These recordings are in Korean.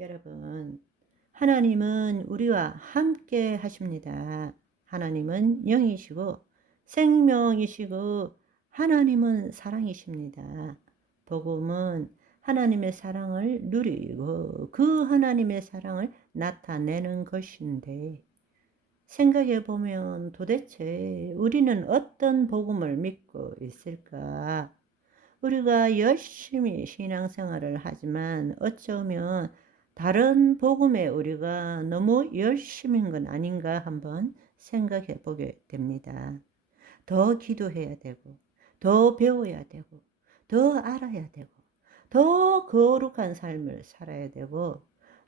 여러분, 하나님은 우리와 함께 하십니다. 하나님은 영이시고 생명이시고 하나님은 사랑이십니다. 복음은 하나님의 사랑을 누리고 그 하나님의 사랑을 나타내는 것인데, 생각해 보면 도대체 우리는 어떤 복음을 믿고 있을까? 우리가 열심히 신앙생활을 하지만 어쩌면 다른 복음에 우리가 너무 열심인 건 아닌가 한번 생각해 보게 됩니다. 더 기도해야 되고, 더 배워야 되고, 더 알아야 되고, 더 거룩한 삶을 살아야 되고,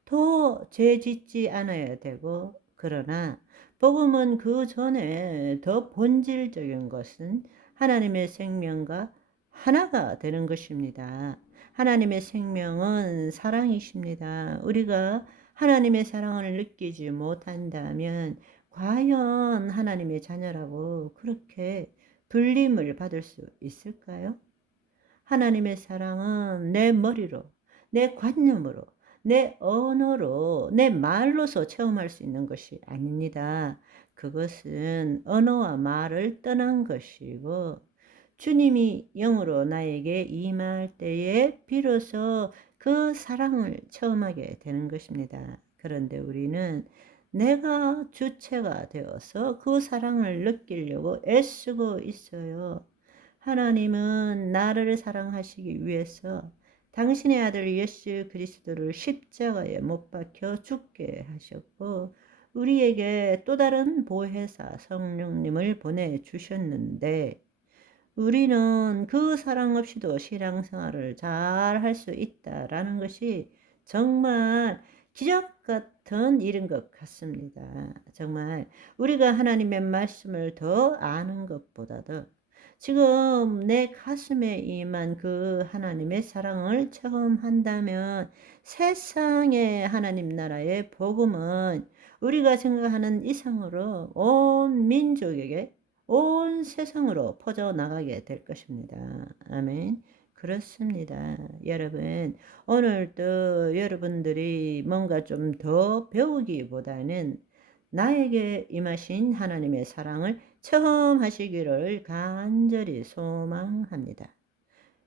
더 죄짓지 않아야 되고, 그러나 복음은 그 전에 더 본질적인 것은 하나님의 생명과 하나가 되는 것입니다. 하나님의 생명은 사랑이십니다. 우리가 하나님의 사랑을 느끼지 못한다면 과연 하나님의 자녀라고 그렇게 불림을 받을 수 있을까요? 하나님의 사랑은 내 머리로, 내 관념으로, 내 언어로, 내 말로서 체험할 수 있는 것이 아닙니다. 그것은 언어와 말을 떠난 것이고, 주님이 영으로 나에게 임할 때에 비로소 그 사랑을 체험하게 되는 것입니다. 그런데 우리는 내가 주체가 되어서 그 사랑을 느끼려고 애쓰고 있어요. 하나님은 나를 사랑하시기 위해서 당신의 아들 예수 그리스도를 십자가에 못 박혀 죽게 하셨고, 우리에게 또 다른 보혜사 성령님을 보내주셨는데, 우리는 그 사랑 없이도 신앙생활을 잘 할 수 있다라는 것이 정말 기적 같은 일인 것 같습니다. 정말 우리가 하나님의 말씀을 더 아는 것보다도 지금 내 가슴에 임한 그 하나님의 사랑을 체험한다면 세상의 하나님 나라의 복음은 우리가 생각하는 이상으로 온 민족에게, 온 세상으로 퍼져나가게 될 것입니다. 아멘. 그렇습니다. 여러분, 오늘도 여러분들이 뭔가 좀 더 배우기보다는 나에게 임하신 하나님의 사랑을 체험하시기를 간절히 소망합니다.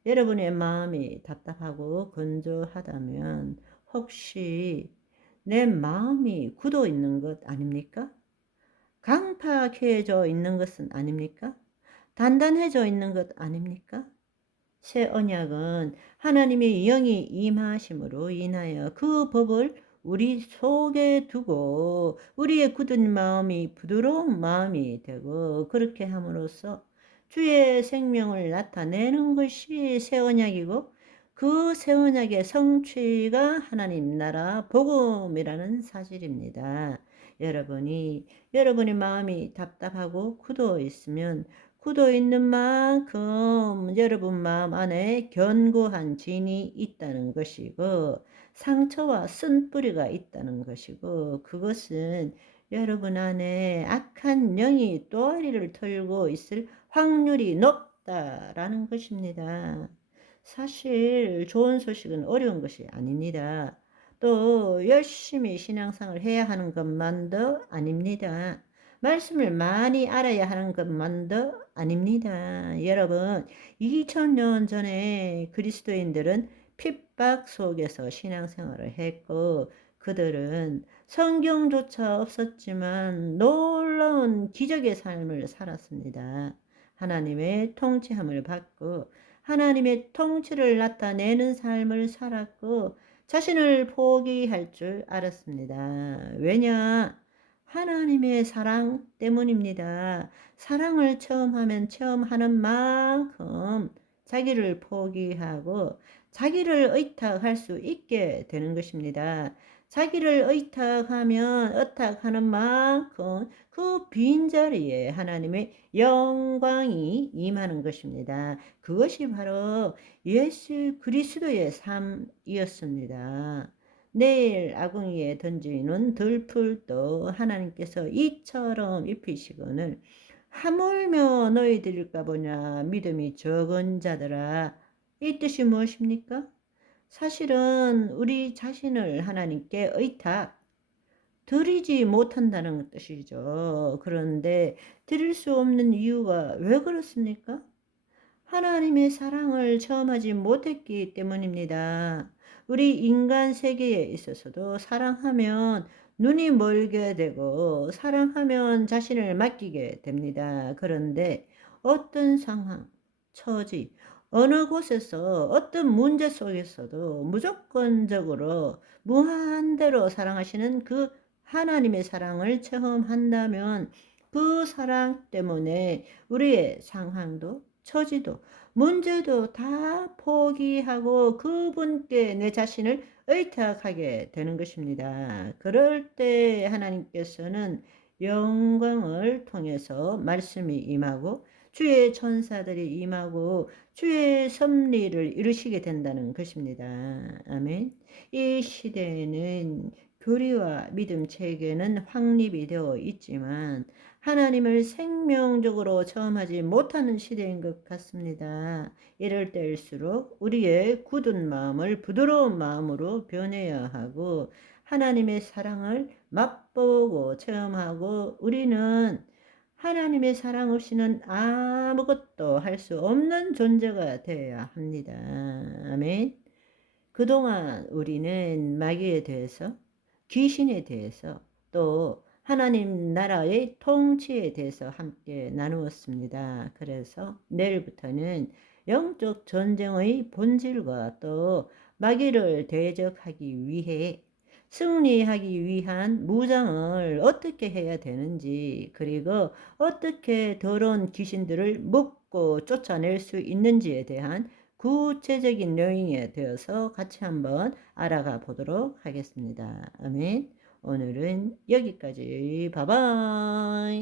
여러분의 마음이 답답하고 건조하다면 혹시 내 마음이 굳어 있는 것 아닙니까? 강팍해져 있는 것은 아닙니까? 단단해져 있는 것 아닙니까? 새 언약은 하나님의 영이 임하심으로 인하여 그 법을 우리 속에 두고 우리의 굳은 마음이 부드러운 마음이 되고, 그렇게 함으로써 주의 생명을 나타내는 것이 새 언약이고, 그 새 언약의 성취가 하나님 나라 복음이라는 사실입니다. 여러분의 마음이 답답하고 굳어 있으면 굳어 있는 만큼 여러분 마음 안에 견고한 진이 있다는 것이고, 상처와 쓴뿌리가 있다는 것이고, 그것은 여러분 안에 악한 영이 또아리를 털고 있을 확률이 높다라는 것입니다. 사실 좋은 소식은 어려운 것이 아닙니다. 또 열심히 신앙생활을 해야 하는 것만도 아닙니다. 말씀을 많이 알아야 하는 것만도 아닙니다. 여러분, 2000년 전에 그리스도인들은 핍박 속에서 신앙생활을 했고, 그들은 성경조차 없었지만 놀라운 기적의 삶을 살았습니다. 하나님의 통치함을 받고 하나님의 통치를 나타내는 삶을 살았고, 자신을 포기할 줄 알았습니다. 왜냐? 하나님의 사랑 때문입니다. 사랑을 체험하면 체험하는 만큼 자기를 포기하고 자기를 의탁할 수 있게 되는 것입니다. 자기를 의탁하는 만큼 그 빈자리에 하나님의 영광이 임하는 것입니다. 그것이 바로 예수 그리스도의 삶이었습니다. 내일 아궁이에 던지는 들풀도 하나님께서 이처럼 입히시거늘 하물며 너희들일까 보냐 믿음이 적은 자들아. 이 뜻이 무엇입니까? 사실은 우리 자신을 하나님께 의탁 드리지 못한다는 뜻이죠. 그런데 드릴 수 없는 이유가 왜 그렇습니까? 하나님의 사랑을 체험하지 못했기 때문입니다. 우리 인간 세계에 있어서도 사랑하면 눈이 멀게 되고 사랑하면 자신을 맡기게 됩니다. 그런데 어떤 상황, 처지, 어느 곳에서 어떤 문제 속에서도 무조건적으로 무한대로 사랑하시는 그 하나님의 사랑을 체험한다면 그 사랑 때문에 우리의 상황도 처지도 문제도 다 포기하고 그분께 내 자신을 의탁하게 되는 것입니다. 그럴 때 하나님께서는 영광을 통해서 말씀이 임하고 주의 천사들이 임하고 주의 섭리를 이루시게 된다는 것입니다. 아멘. 이 시대에는 교리와 믿음 체계는 확립이 되어 있지만 하나님을 생명적으로 체험하지 못하는 시대인 것 같습니다. 이럴 때일수록 우리의 굳은 마음을 부드러운 마음으로 변해야 하고 하나님의 사랑을 맛보고 체험하고 우리는 하나님의 사랑 없이는 아무것도 할 수 없는 존재가 되어야 합니다. 아멘. 그동안 우리는 마귀에 대해서, 귀신에 대해서, 또 하나님 나라의 통치에 대해서 함께 나누었습니다. 그래서 내일부터는 영적 전쟁의 본질과 또 마귀를 대적하기 위해 승리하기 위한 무장을 어떻게 해야 되는지, 그리고 어떻게 더러운 귀신들을 묶고 쫓아낼 수 있는지에 대한 구체적인 내용에 대해서 같이 한번 알아가 보도록 하겠습니다. 아멘. 오늘은 여기까지. 바이바이.